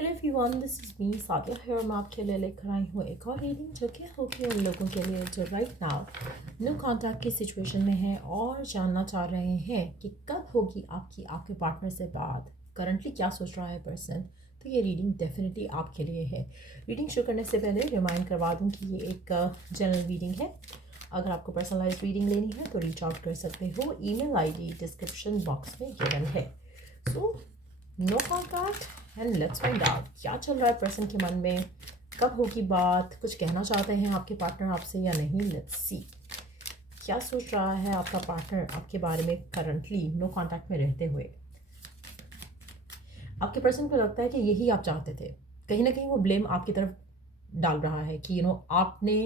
Hello everyone, this is me Sadia है। मैं आपके लिए लेकर आई हूँ एक और रीडिंग जो कि होगी उन लोगों के लिए जो राइट नाउ नो कॉन्टैक्ट की सिचुएशन में है और जानना चाह रहे हैं कि कब होगी आपके पार्टनर से बात, करंटली क्या सोच रहा है पर्सन। तो ये रीडिंग डेफिनेटली आपके लिए है। रीडिंग शुरू करने से पहले रिमाइंड करवा दूँ कि ये एक जनरल रीडिंग है। अगर आपको पर्सनलाइज रीडिंग लेनी है तो रीच आउट कर सकते हो। ईमेल आईडी डिस्क्रिप्शन बॉक्स में गिवन है। So no contact and let's find out क्या चल रहा है पर्सन के मन में, कब होगी बात, कुछ कहना चाहते हैं आपके पार्टनर आपसे या नहीं। लेट्स सी क्या सोच रहा है आपका पार्टनर आपके बारे में करंटली नो कॉन्टैक्ट में रहते हुए। आपके पर्सन को लगता है कि यही आप चाहते थे। कहीं ना कहीं वो ब्लेम आपकी तरफ डाल रहा है कि आपने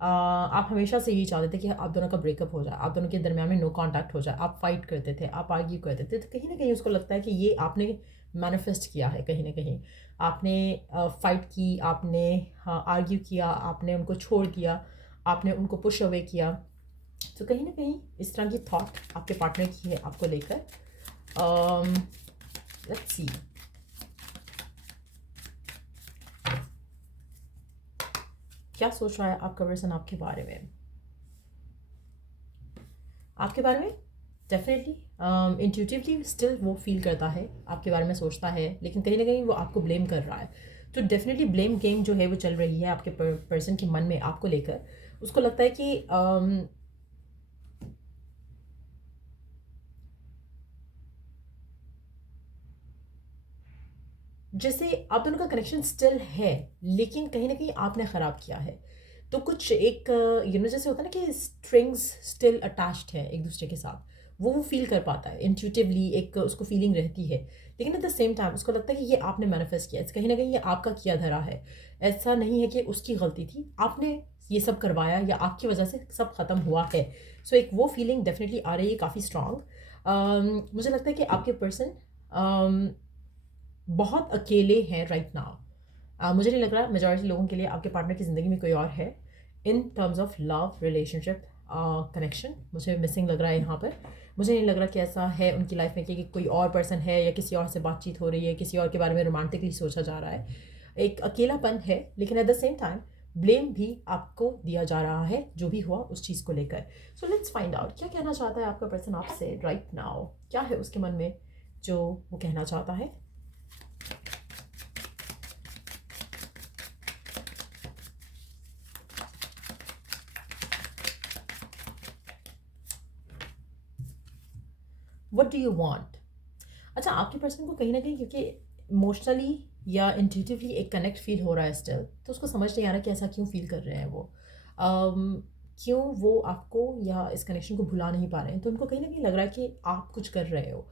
आप हमेशा से यही चाहते थे कि आप दोनों का ब्रेकअप हो जाए, आप दोनों के दरमियान में नो कांटेक्ट हो जाए, आप फाइट करते थे, आप आर्ग्यू करते थे। तो कहीं ना कहीं उसको लगता है कि ये आपने मैनिफेस्ट किया है। कहीं ना कहीं आपने फाइट की, आपने आर्ग्यू किया, आपने उनको छोड़ दिया, आपने उनको पुश अवे किया। तो कहीं ना कहीं इस तरह की थॉट आपके पार्टनर की है आपको लेकर। लेट्स सी क्या सोच रहा है आपका पर्सन आपके बारे में। आपके बारे में डेफिनेटली इंट्यूटिवली स्टिल वो फील करता है, आपके बारे में सोचता है, लेकिन कहीं ना कहीं वो आपको ब्लेम कर रहा है। तो डेफिनेटली ब्लेम गेम जो है वो चल रही है आपके पर्सन के मन में आपको लेकर। उसको लगता है कि जैसे आप दोनों का कनेक्शन स्टिल है, लेकिन कहीं ना कहीं आपने ख़राब किया है। तो कुछ एक जैसे होता है ना कि स्ट्रिंग्स स्टिल अटैच्ड है एक दूसरे के साथ। वो फील कर पाता है इंट्यूटिवली, एक उसको फीलिंग रहती है। लेकिन एट द सेम टाइम उसको लगता है कि ये आपने मैनिफेस्ट किया है, कहीं ना कहीं ये आपका किया धरा है। ऐसा नहीं है कि उसकी गलती थी, आपने ये सब करवाया या आपकी वजह से सब ख़त्म हुआ है। सो एक वो फीलिंग डेफिनेटली आ रही है काफ़ी स्ट्रांग। मुझे लगता है कि आपके पर्सन बहुत अकेले हैं राइट नाउ। मुझे नहीं लग रहा मेजॉरिटी लोगों के लिए आपके पार्टनर की ज़िंदगी में कोई और है in terms of love relationship connection. मुझे मिसिंग लग रहा है यहाँ पर। मुझे नहीं लग रहा कि ऐसा है उनकी लाइफ में कि कोई और पर्सन है या किसी और से बातचीत हो रही है, किसी और के बारे में रोमांटिकली सोचा जा रहा है। एक अकेलापन है, लेकिन at the same time blame भी आपको दिया जा रहा है जो भी हुआ उस चीज़ को लेकर। सो लेट्स फाइंड आउट क्या कहना चाहता है आपका पर्सन आपसे राइट नाउ। क्या है उसके मन में जो वो कहना चाहता है। What do you want. अच्छा, आपके पर्सन को कहीं ना कहीं क्योंकि इमोशनली या इंट्यूटिवली एक कनेक्ट फील हो रहा है स्टिल, तो उसको समझ नहीं आ रहा कि ऐसा क्यों फील कर रहे हैं वो। क्यों वो आपको या इस कनेक्शन को भुला नहीं पा रहे हैं। तो उनको कहीं ना कहीं लग रहा है कि आप कुछ कर रहे हो,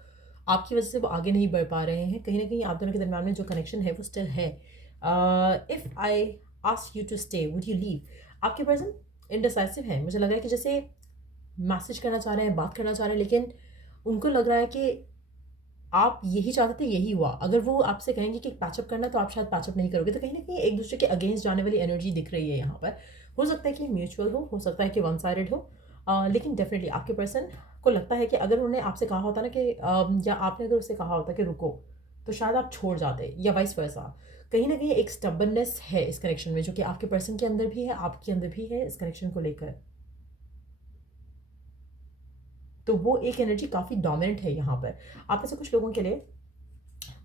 आपकी वजह से वो आगे नहीं बढ़ पा रहे हैं। कहीं ना कहीं आप दोनों के दरम्यान में जो कनेक्शन है वो स्टिल है। If I ask you to stay would you leave. आपके पर्सन इनडिसाइसिव है। मुझे लग रहा है कि जैसे मैसेज करना चाह रहे हैं, बात करना चाह रहे हैं, लेकिन उनको लग रहा है कि आप यही चाहते थे, यही हुआ। अगर वो आपसे कहेंगे कि पैचअप करना तो आप शायद पैचअप नहीं करोगे। तो कहीं ना कहीं एक दूसरे के अगेंस्ट जाने वाली एनर्जी दिख रही है यहाँ पर। हो सकता है कि म्यूचुअल हो सकता है कि वन साइडेड हो। लेकिन डेफिनेटली आपके पर्सन को लगता है कि अगर उन्होंने आपसे कहा होता ना कि या आपने अगर उससे कहा होता कि रुको, तो शायद आप छोड़ जाते या वाइस वर्सा। कहीं ना कहीं एक स्टबननेस है इस कनेक्शन में जो कि आपके पर्सन के अंदर भी है, आपके अंदर भी है इस कनेक्शन को लेकर। तो वो एक एनर्जी काफ़ी डोमिनेंट है यहाँ पर। आप में से कुछ लोगों के लिए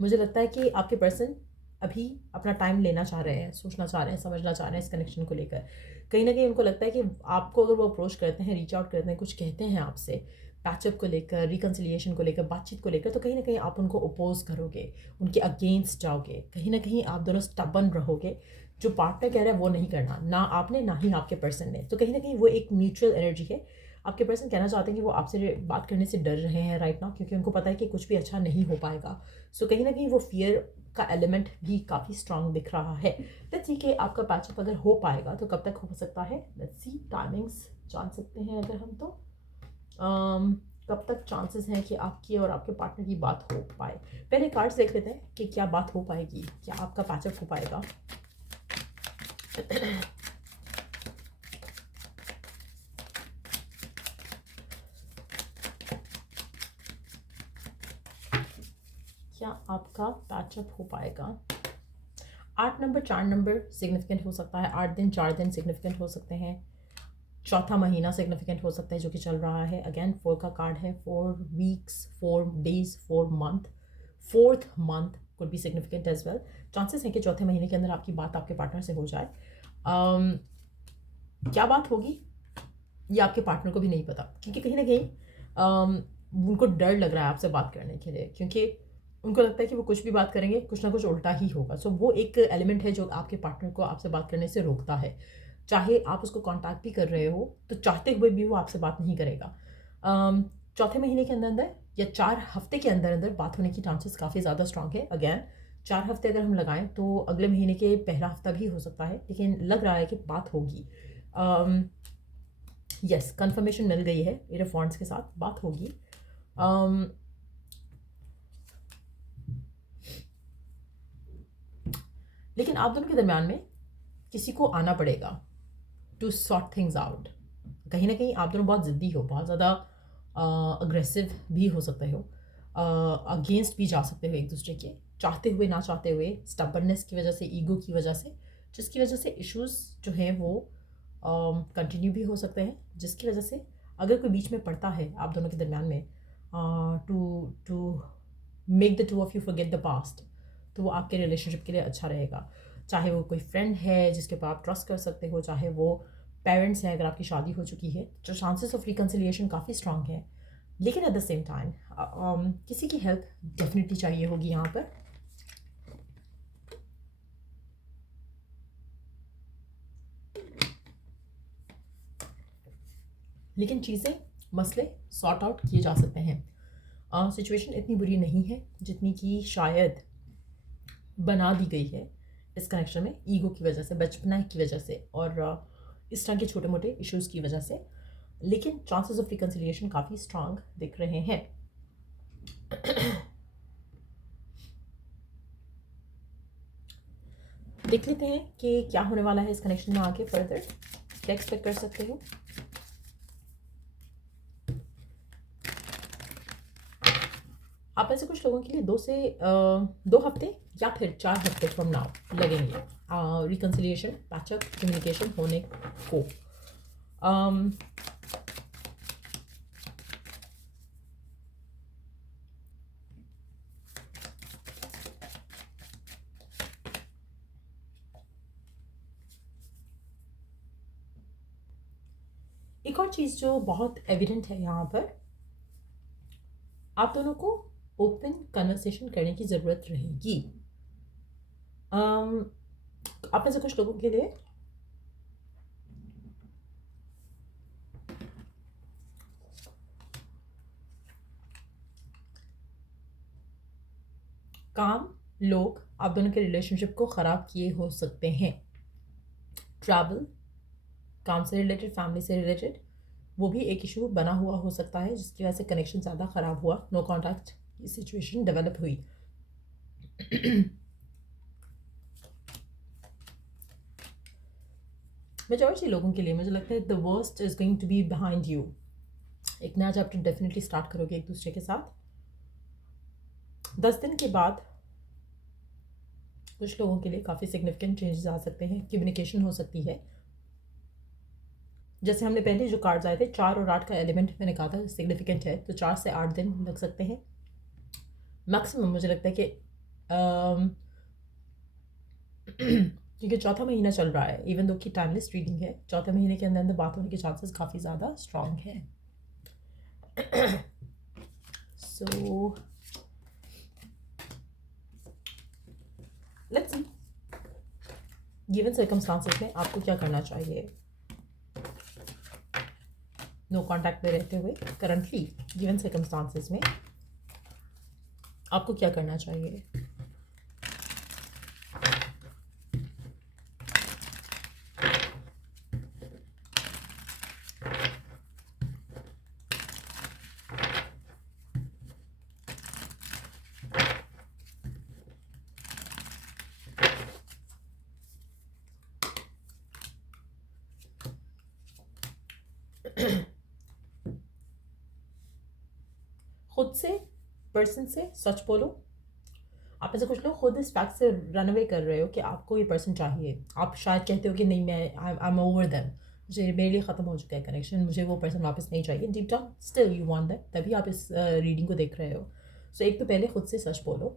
मुझे लगता है कि आपके पर्सन अभी अपना टाइम लेना चाह रहे हैं, सोचना चाह रहे हैं, समझना चाह रहे हैं इस कनेक्शन को लेकर। कहीं ना कहीं उनको लगता है कि आपको अगर वो अप्रोच करते हैं, रीच आउट करते हैं, कुछ कहते हैं आपसे पैचअप को लेकर, रिकन्सिलिएशन को लेकर, बातचीत को लेकर, तो कहीं ना कहीं आप उनको अपोज करोगे, उनके अगेंस्ट जाओगे। कहीं ना कहीं आप दोनों स्टबन रहोगे। जो पार्टनर कह रहा है वो नहीं करना, ना आपने ना ही आपके पर्सन ने। तो कहीं ना कहीं वो एक म्यूचुअल एनर्जी है। आपके पर्सन कहना चाहते हैं कि वो आपसे बात करने से डर रहे हैं राइट नाउ, क्योंकि उनको पता है कि कुछ भी अच्छा नहीं हो पाएगा। सो कहीं ना कहीं वो फियर का एलिमेंट भी काफ़ी स्ट्रांग दिख रहा है। लेट्स सी कि आपका पैचअप अगर हो पाएगा तो कब तक हो सकता है। लेट्स सी टाइमिंग्स जान सकते हैं अगर हम तो कब तक चांसेस हैं कि आपकी और आपके पार्टनर की बात हो पाए। पहले कार्ड्स देख लेते हैं कि क्या बात हो पाएगी, क्या आपका पैचअप हो पाएगा। क्या आपका पैचअप हो पाएगा। 8 नंबर 4 नंबर सिग्निफिकेंट हो सकता है, 8 दिन 4 दिन सिग्निफिकेंट हो सकते हैं, चौथा महीना सिग्निफिकेंट हो सकता है जो कि चल रहा है। अगेन 4 का कार्ड है, 4 weeks 4 days 4 month, fourth month could be significant as well. Chances हैं कि चौथे महीने के अंदर आपकी बात आपके पार्टनर से हो जाए। क्या बात होगी ये आपके पार्टनर को भी नहीं पता, क्योंकि कहीं ना कहीं उनको डर लग रहा है आपसे बात करने के लिए, क्योंकि उनको लगता है कि वो कुछ भी बात करेंगे कुछ ना कुछ उल्टा ही होगा। सो वो एक एलिमेंट है जो आपके पार्टनर को आपसे बात करने से रोकता है। चाहे आप उसको कांटेक्ट भी कर रहे हो तो चाहते हुए भी वो आपसे बात नहीं करेगा। चौथे महीने के अंदर अंदर या 4 हफ्ते के अंदर अंदर बात होने की चांसेस काफ़ी ज़्यादा स्ट्रांग है। अगैन 4 हफ्ते अगर हम लगाएं तो अगले महीने के पहला हफ्ता भी हो सकता है, लेकिन लग रहा है कि बात होगी। यस, कंफर्मेशन मिल गई है, एरोफॉन्ट्स के साथ बात होगी। लेकिन आप दोनों के दरमियान में किसी को आना पड़ेगा टू सॉर्ट थिंग्स आउट। कहीं ना कहीं आप दोनों बहुत ज़िद्दी हो, बहुत ज़्यादा अग्रेसिव भी हो सकते हो, अगेंस्ट भी जा सकते हो एक दूसरे के, चाहते हुए ना चाहते हुए, स्टबर्नेस की वजह से, ईगो की वजह से, जिसकी वजह से इश्यूज़ जो हैं वो कंटिन्यू भी हो सकते हैं, जिसकी वजह से अगर कोई बीच में पड़ता है आप दोनों के दरमियान में to to make the two of you forget the past, तो वो आपके रिलेशनशिप के लिए अच्छा रहेगा। चाहे वो कोई फ्रेंड है जिसके ऊपर आप ट्रस्ट कर सकते हो, चाहे वो पेरेंट्स हैं अगर आपकी शादी हो चुकी है, जो चांसेस ऑफ रिकन्सिलिएशन काफ़ी स्ट्रांग है। लेकिन एट द सेम टाइम किसी की हेल्प डेफिनेटली चाहिए होगी यहाँ पर। लेकिन चीज़ें, मसले सॉर्ट आउट किए जा सकते हैं। सिचुएशन इतनी बुरी नहीं है जितनी कि शायद बना दी गई है इस कनेक्शन में, ईगो की वजह से, बचपना की वजह से और इस तरह के छोटे मोटे इश्यूज़ की वजह से। लेकिन चांसेस ऑफ रिकन्सिलिएशन काफ़ी स्ट्रांग दिख रहे हैं। देख लेते हैं कि क्या होने वाला है इस कनेक्शन में आगे फर्दर, क्या एक्सपेक्ट कर सकते हो। आप ऐसे कुछ लोगों के लिए 2 हफ्ते या फिर 4 हफ्ते फ्रॉम नाउ लगेंगे रिकन्सिलिएशन, पैचअप, कम्युनिकेशन होने को। एक और चीज़ जो बहुत एविडेंट है यहाँ पर, आप दोनों को ओपन कन्वर्सेशन करने की ज़रूरत रहेगी। आप में से कुछ लोगों के लिए काम लोग आप दोनों के रिलेशनशिप को ख़राब किए हो सकते हैं। ट्रैवल, काम से रिलेटेड, फैमिली से रिलेटेड, वो भी एक इशू बना हुआ हो सकता है जिसकी वजह से कनेक्शन ज़्यादा ख़राब हुआ, नो कॉन्टैक्ट की सिचुएशन डेवलप हुई। मेजॉरिटी लोगों के लिए मुझे लगता है the worst is going to be behind you. एक नया चैप्टर डेफिनेटली स्टार्ट करोगे एक दूसरे के साथ। 10 दिन के बाद कुछ लोगों के लिए काफ़ी सिग्निफिकेंट चेंजेस आ सकते हैं, कम्युनिकेशन हो सकती है। जैसे हमने पहले जो कार्ड्स आए थे 4 और 8 का एलिमेंट मैंने कहा था सिग्निफिकेंट है, तो 4 से 8 दिन लग सकते हैं मैक्सिमम। मुझे लगता है कि क्योंकि चौथा महीना चल रहा है, इवन दो की टाइमलेस रीडिंग है, चौथे महीने के अंदर अंदर बात होने के चांसेस काफ़ी ज़्यादा स्ट्रांग है। So let's see given circumstances में आपको क्या करना चाहिए। नो कॉन्टैक्ट में रहते हुए करंटली गिवन सर्कमस्टांसेस में आपको क्या करना चाहिए। खुद से, पर्सन से सच बोलो। आप में से कुछ लोग खुद इस फैक्ट से रन अवे कर रहे हो कि आपको ये पर्सन चाहिए। आप शायद कहते हो कि नहीं, मैं आई एम ओवर देम, मुझे मेरे लिए ख़त्म हो चुका है कनेक्शन, मुझे वो पर्सन वापस नहीं चाहिए। Deep down still you want that, तभी आप इस रीडिंग को देख रहे हो। सो एक तो पहले खुद से सच बोलो,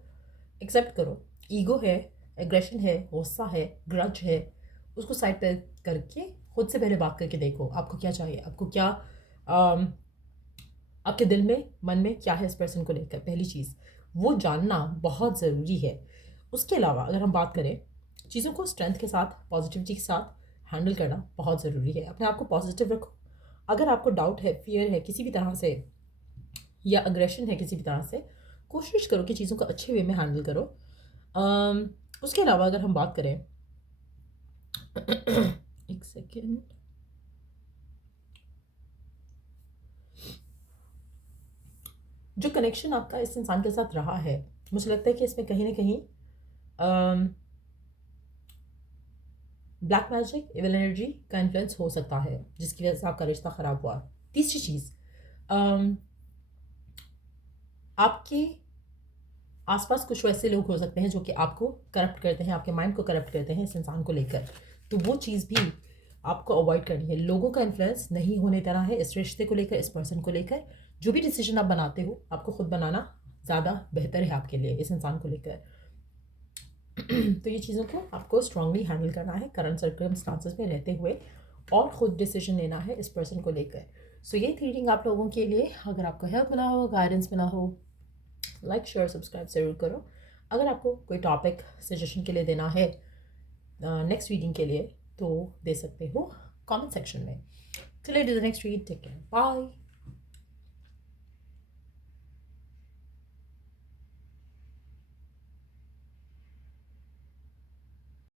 एक्सेप्ट करो। ईगो है, एग्रेशन है, गुस्सा है, ग्रज है, उसको साइड पर करके खुद से पहले बात करके देखो आपको क्या चाहिए, आपको क्या आपके दिल में मन में क्या है इस पर्सन को लेकर। पहली चीज़ वो जानना बहुत ज़रूरी है। उसके अलावा अगर हम बात करें, चीज़ों को स्ट्रेंथ के साथ, पॉजिटिविटी के साथ हैंडल करना बहुत ज़रूरी है। अपने आप को पॉजिटिव रखो। अगर आपको डाउट है, फियर है किसी भी तरह से, या अग्रेशन है किसी भी तरह से, कोशिश करो कि चीज़ों को अच्छे वे में हैंडल करो। उसके अलावा अगर हम बात करें एक सेकेंड, जो कनेक्शन आपका इस इंसान के साथ रहा है, मुझे लगता है कि इसमें कहीं ना कहीं ब्लैक मैजिक, इविल एनर्जी का इन्फ्लुएंस हो सकता है, जिसकी वजह से आपका रिश्ता ख़राब हुआ। तीसरी चीज़, आपके आसपास कुछ वैसे लोग हो सकते हैं जो कि आपको करप्ट करते हैं, आपके माइंड को करप्ट करते हैं इस इंसान को लेकर। तो वो चीज़ भी आपको अवॉइड करनी है। लोगों का इन्फ्लुएंस नहीं होने देना है इस रिश्ते को लेकर, इस पर्सन को लेकर। जो भी डिसीजन आप बनाते हो, आपको खुद बनाना ज़्यादा बेहतर है आपके लिए इस इंसान को लेकर। तो ये चीज़ों को आपको स्ट्रांगली हैंडल करना है करंट सर्कमस्टांसेस में रहते हुए, और ख़ुद डिसीजन लेना है इस पर्सन को लेकर। सो ये थी रीडिंग आप लोगों के लिए। अगर आपको हेल्प मिला हो, गाइडेंस मिला हो, लाइक शेयर सब्सक्राइब ज़रूर करो। अगर आपको कोई टॉपिक सजेशन के लिए देना है नेक्स्ट रीडिंग के लिए, तो दे सकते हो कमेंट सेक्शन में। Till the next read, take care, bye.